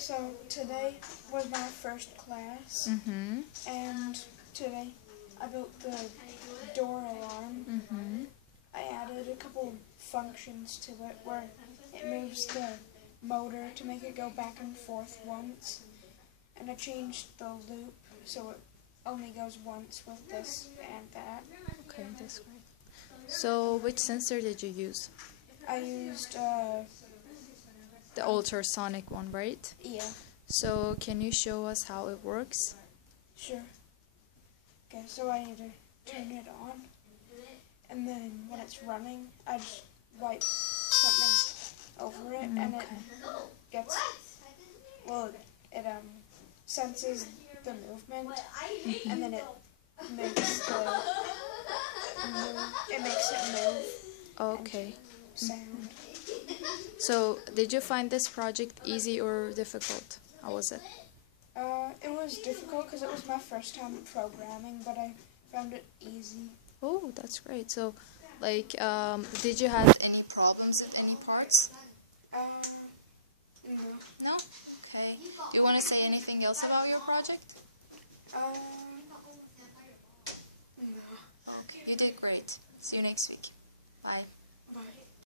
So today was my first class, and today I built the door alarm. I added a couple functions to it where it moves the motor to make it go back and forth once, and I changed the loop so it only goes once with this and that. Okay, that's great. So which sensor did you use? I used The ultrasonic one, right? yeah. So can you show us how it works? Sure. Okay, so I need to turn it on, and then when it's running, I just wipe something over it, and it gets, well, it senses the movement, and then it makes it move. Okay. Sound. So did you find this project easy or difficult? How was it? It was difficult because it was my first time programming, but I found it easy. Oh, that's great. So, like, did you have any problems with any parts? No. No? Okay. Do you want to say anything else about your project? No. Okay. You did great. See you next week. Bye.